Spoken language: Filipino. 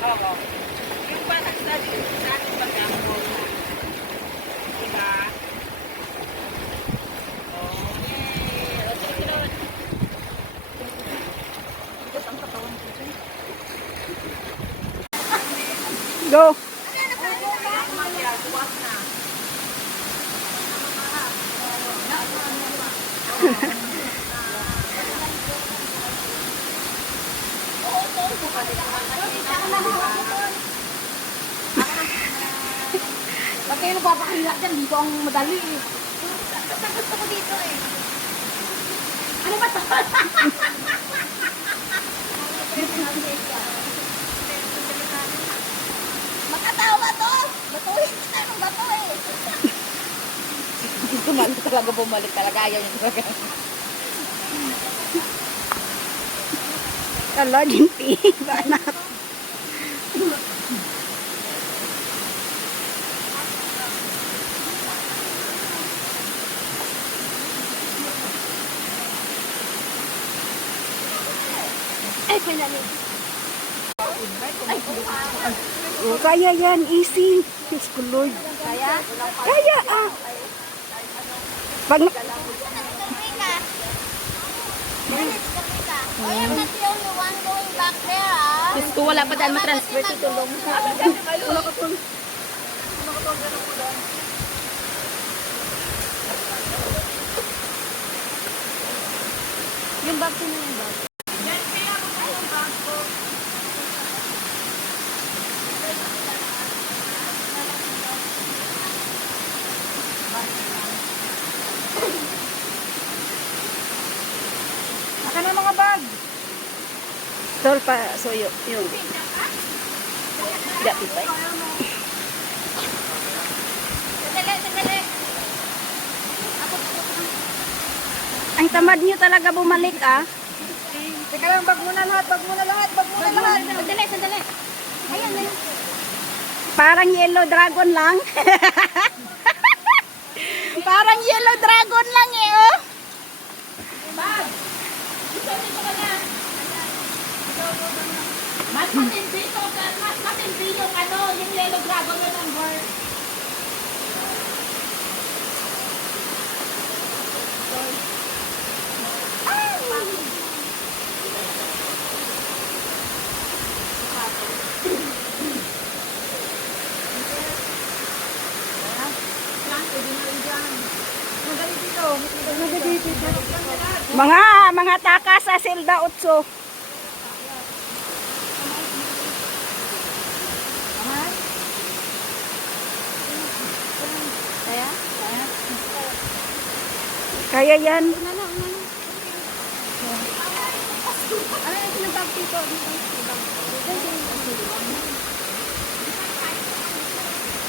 Oo. Yung parang sa ating pag-amol na. Diba? Okay. O, sunod. Ito ang katawan ko dyan. Go! Buwas na. Ba't kayo nagpapakahila dyan? Dito ang madali eh. Basta gusto ko dito eh. Ano ba ito? Makatawa to! Batuhin kita ng bato eh. Gusto man talaga bumalik talaga. Ayaw niya talaga. Ala, ginti. Banat. Ay, pinali. Oh, kaya yan. Easy. Diyos ko, Lord. Kaya? Kaya ah. Pag I am not the only one going back there, ah. Diyos ko, wala pa dahil matransfer tutulong. Yung bag ko na yung bag. Aka na mga bag. Sol pa, so yung. Dati pa. Sandali. Ang tamad niyo talaga bumalik ah. Teka lang, bag mo na lahat. Sandali. Ayan, ayan. Parang yellow dragon lang. Parang yellow dragon lang eh oh. Mas matindi yung ano, yung yellow dragon na number. Mga takas sa Selda 8. Kaya yan. Ano yung sinabag dito?